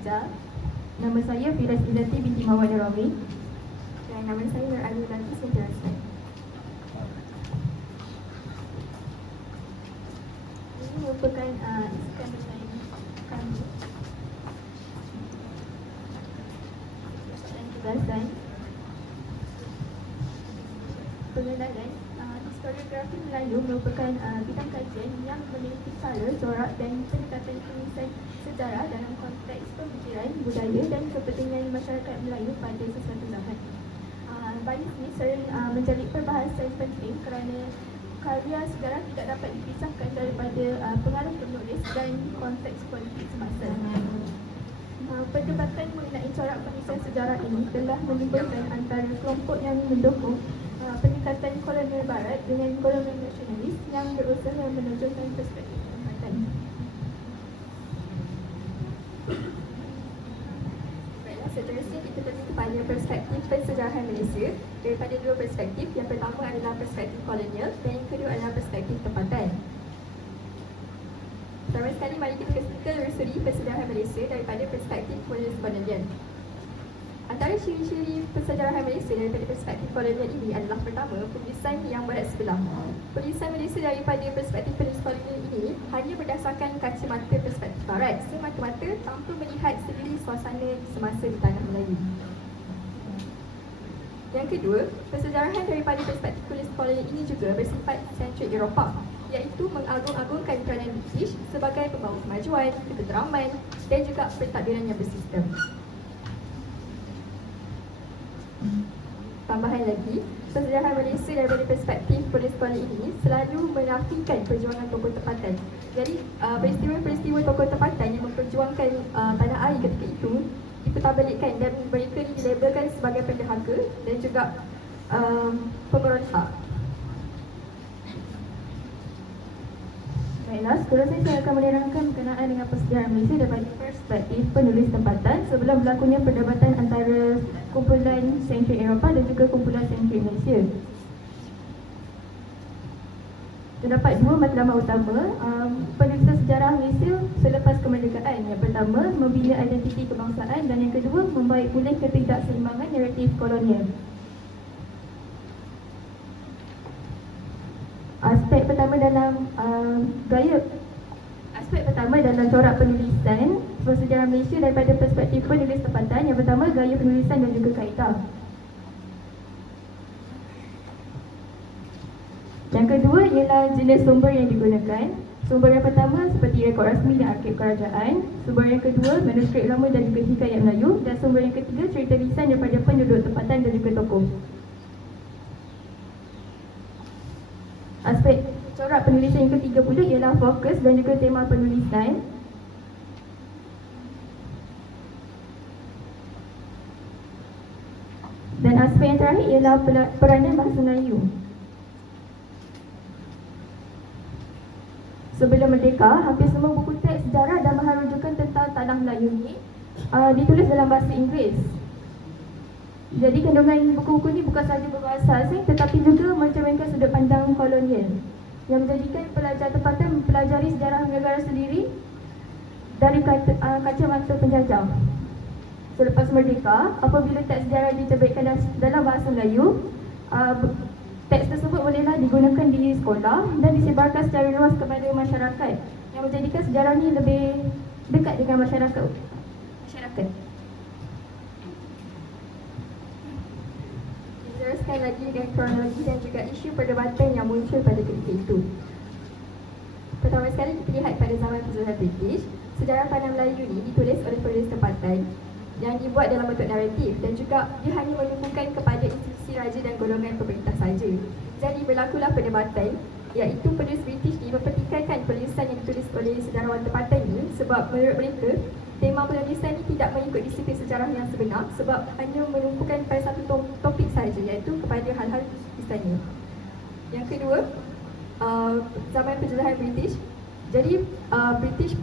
Ija. Nama saya Firas Izzati binti Muhammad Nurawi. Dan nama saya Nur Ayu Latif Senterasai. Ini merupakan isukan bersaing kami. Soalan tugasan. Pengenalan. Historiografi Melayu merupakan bidang kajian yang meneliti cara, corak dan pendekatan penulisan sejarah dalam konteks pemikiran, budaya dan kepentingan masyarakat Melayu pada sesuatu zaman. Baris ini sering menjadi perbahasan penting kerana karya sejarah tidak dapat dipisahkan daripada pengaruh penulis dan konteks politik semasa. Perdebatan mengenai corak penulisan sejarah ini telah menimbulkan antara kelompok yang mendukung pendekatan kolonial barat dengan golongan nasionalis yang berusaha menunjukkan perspektif tempatan. Baiklah, seterusnya kita pergi kepada perspektif pensejarahan Malaysia daripada dua perspektif. Yang pertama adalah perspektif kolonial dan yang kedua adalah perspektif tempatan. Pertama sekali, mari kita telusuri pensejarahan Malaysia daripada perspektif kolonial. Antara ciri-ciri pensejarahan Malaysia daripada perspektif kolonial ini adalah pertama, penulisan yang berat sebelah. Penulisan Malaysia daripada perspektif penulis kolonial ini hanya berdasarkan kacamata perspektif barat, semata-mata tanpa melihat sendiri suasana semasa di tanah Melayu. Yang kedua, pensejarahan daripada perspektif penulis kolonial ini juga bersifat sentrik Eropah, iaitu mengagung-agungkan peranan British sebagai pembawa kemajuan, ketenteraman dan juga pentadbiran yang bersistem. Tambahan lagi, pensejarahan Malaysia daripada perspektif penulis kolonial ini selalu menafikan perjuangan tokoh tempatan. Jadi, peristiwa-peristiwa tokoh tempatan yang memperjuangkan tanah air ketika itu dipertabelikkan dan mereka dilabelkan sebagai pendahaka dan juga pemberontak. Baiklah, seterusnya saya akan menerangkan berkenaan dengan persejarahan Malaysia daripada perspektif penulis tempatan sebelum berlakunya perdebatan antara kumpulan sentrik Eropah dan juga kumpulan sentrik Malaysia. Terdapat dua matlamat utama penulisan sejarah Malaysia selepas kemerdekaan. Yang pertama, membina identiti kebangsaan dan yang kedua, membaik pulih ketidakseimbangan naratif kolonial. Aspek pertama dalam corak penulisan bersejarah Malaysia daripada perspektif penulis tempatan. Yang pertama, gaya penulisan dan juga kaedah. Yang kedua ialah jenis sumber yang digunakan. Sumber yang pertama seperti rekod rasmi dan arsip kerajaan. Sumber yang kedua, manuskrip lama dan juga hikayat Melayu. Dan sumber yang ketiga, cerita lisan daripada penduduk tempatan dan juga tokoh. Aspek corak penulisan yang ketiga pula ialah fokus dan juga tema penulisan. Dan aspek yang terakhir ialah peranan bahasa Melayu. Sebelum merdeka, hampir semua buku teks sejarah dan bahan rujukan tentang tanah Melayu ni ditulis dalam bahasa Inggeris. Jadi kandungan buku-buku ni bukan sahaja berbahasa asing tetapi juga mencerminkan sudut pandang kolonial yang menjadikan pelajar tempatan mempelajari sejarah negara sendiri dari kacamata penjajah. Selepas merdeka, apabila teks sejarah diterbitkan dalam bahasa Melayu, teks tersebut bolehlah digunakan di sekolah dan disebarkan secara luas kepada masyarakat yang menjadikan sejarah ni lebih dekat dengan masyarakat. Diteruskan lagi dengan kronologi dan juga isu perdebatan yang muncul pada ketika itu. Pertama sekali kita lihat pada zaman penjajah British, sejarah tanah Melayu ni ditulis oleh penulis tempatan yang dibuat dalam bentuk naratif dan juga dia hanya menyumbangkan kepada institusi raja dan golongan pemerintah saja. Jadi berlakulah perdebatan iaitu penulis British ni mempertikaikan penulisan yang ditulis oleh sejarawan tempatan ni sebab menurut mereka tema penulisan ni tidak mengikut disiplin sejarah yang sebenar sebab hanya menumpukan pada satu topik saja iaitu kepada hal-hal misalnya. Yang kedua, zaman penjajahan British. Jadi British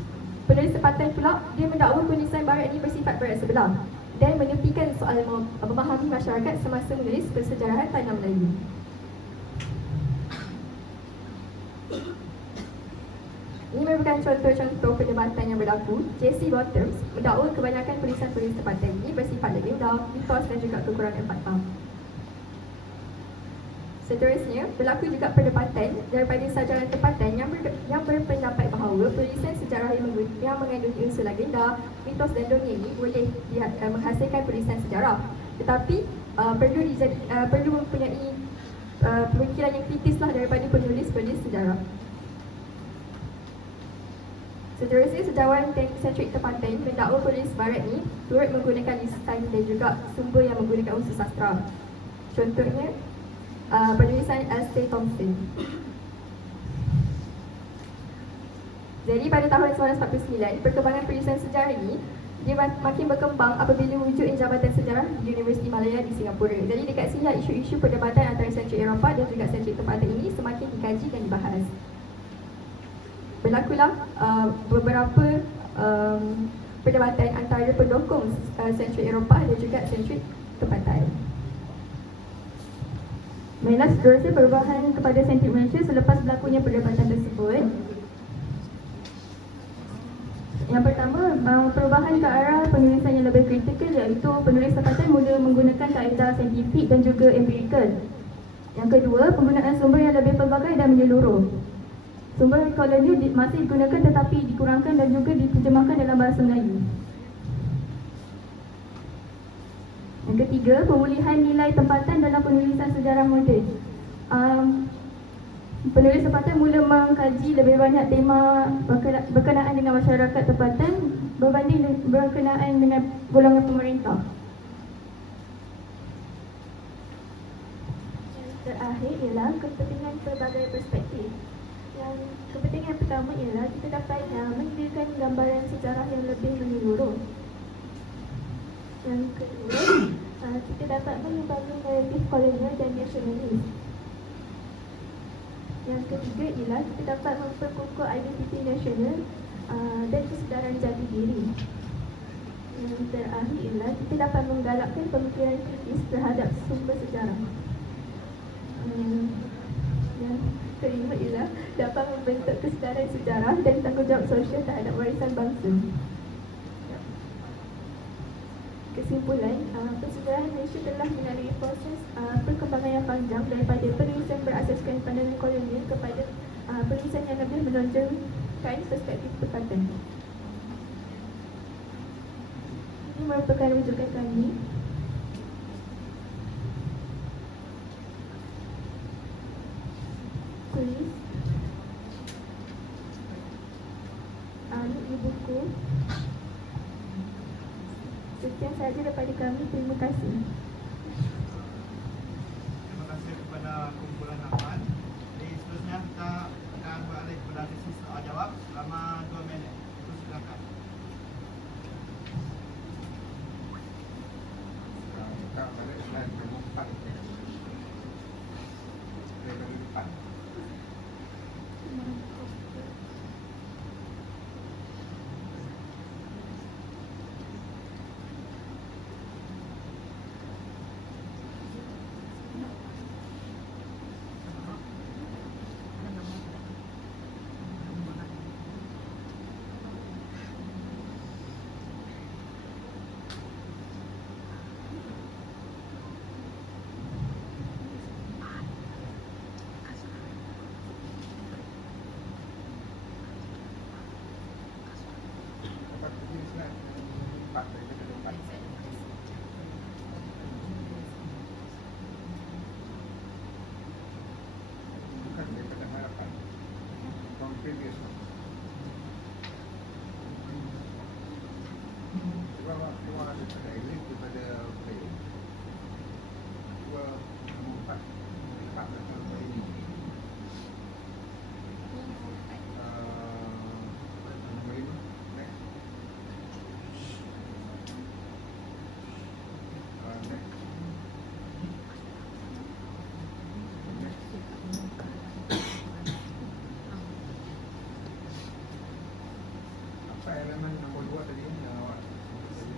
penulis tempatan pula dia mendakwa penulisan barat ini bersifat barat sebelah dan menepikan soal memahami masyarakat semasa menulis persejarahan tanah Melayu. Ini merupakan contoh-contoh perdebatan yang berlaku. J.C. Bottoms mendakwa kebanyakan tulisan-tulis tempatan ini bersifat legenda, mitos dan juga kekurangan fakta. Seterusnya, berlaku juga perdebatan daripada sajaran tempatan yang berpendapat bahawa tulisan sejarah yang mengandung unsur legenda, mitos dan dongeng ini boleh menghasilkan tulisan sejarah. Tetapi perlu mempunyai pemikiran yang kritislah daripada penulis-penulis sejarah. Seterusnya, sejarawan teknik-sentrik tempatan mendakwa penulis barat ini turut menggunakan lisan dan juga sumber yang menggunakan unsur sastra. Contohnya, penulisan L.C. Thompson. Jadi pada tahun 1949, perkembangan penulisan sejarah ini dia makin berkembang apabila wujud Jabatan Sejarah di Universiti Malaya di Singapura. Jadi dekat sini isu-isu perdebatan antara sentrik Eropah dan juga sentrik tempatan ini semakin dikaji dan dibahas. Berlakulah beberapa perdebatan antara pendukung sentrik Eropah dan juga sentrik tempatan. Baiklah, seterusnya perubahan kepada sentrik Malaysia selepas berlakunya perdebatan tersebut. Yang pertama, perubahan ke arah penulisan yang lebih kritikal, iaitu penulis tempatan mula menggunakan kaedah saintifik dan juga empirikal. Yang kedua, penggunaan sumber yang lebih pelbagai dan menyeluruh. Sumber kolonial masih digunakan tetapi dikurangkan dan juga diterjemahkan dalam bahasa Melayu. Yang ketiga, pemulihan nilai tempatan dalam penulisan sejarah moden. Penulis tempatan mula mengkaji lebih banyak tema berkenaan dengan masyarakat tempatan berbanding berkenaan dengan golongan pemerintah. Yang terakhir ialah kepentingan pelbagai perspektif. Yang kepentingan pertama ialah kita dapat menyediakan gambaran sejarah yang lebih menyeluruh. Yang kedua, kita dapat mengimbangi naratif kolonial dan nasionalis. Yang ketiga ialah kita dapat memperkukuh identiti nasional dan kesedaran jati diri. Yang terakhir ialah kita dapat menggalakkan pemikiran kritis terhadap sumber sejarah. Yang kelima ialah dapat membentuk kesedaran sejarah dan tanggungjawab sosial terhadap warisan bangsa. Kesimpulan, persejarahan Malaysia telah melalui proses perkembangan yang panjang daripada penulisan berasaskan pandangan kolonial kepada penulisan yang lebih menonjolkan perspektif tempatan. Ini merupakan rujukan kami. Tulis, ini buku. Sekian sahaja daripada kami. Terima kasih. Terima kasih kepada kumpulan Ahmad. Jadi seterusnya kita akan beralih kepada sesi soal jawab selama 2 minit. Terus silakan. Tak balik slide nombor 4. Slide nombor 4. Bukan daripada harapan. From previous one. Sebab keluar daripada elite daripada player. Dua empat letak dalam ini. Nombor 5. Next. Next. Apa elemen nombor 2 tadi yang awak tadi?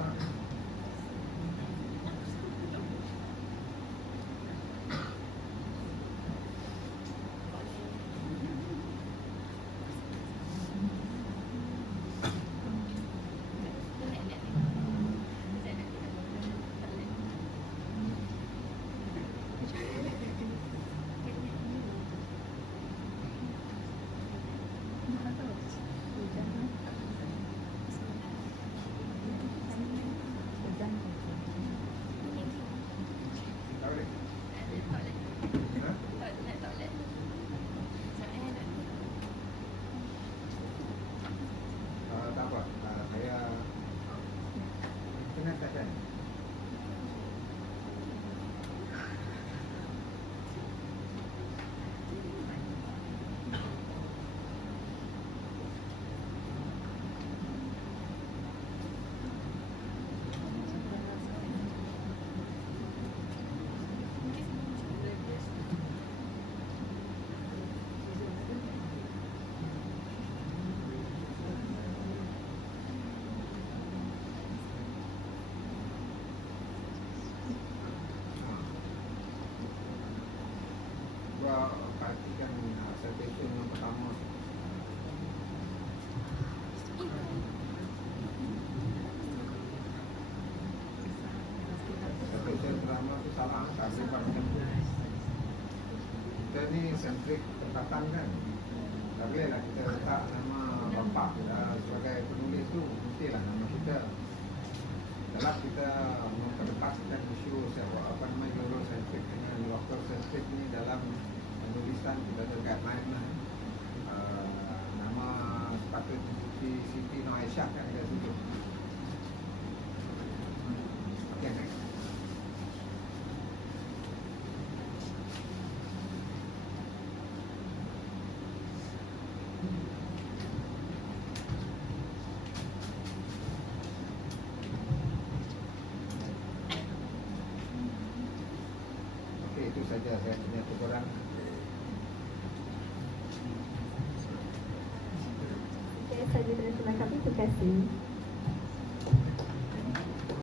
besar. Tak boleh. Ha? Tak apa. Saya kena tak. Gua perhatikan citation yang pertama. Citation pertama tu salah, tak boleh macam tu. Kita ni sentrik tempatan kan. Tak boleh lah kita letak nama bapa sebagai penulis tu, mestilah nama kita. Dalam kita memperdebatkan isu apa namanya Eurocentrik dengan local centric ni dalam penulisan kita ada guideline lah. Nama sepatut Siti Nur Aisyah kan ada situ. Okey, next. Okey, itu saja saya punya teguran. Okay, saja dari kami. Terima kasih.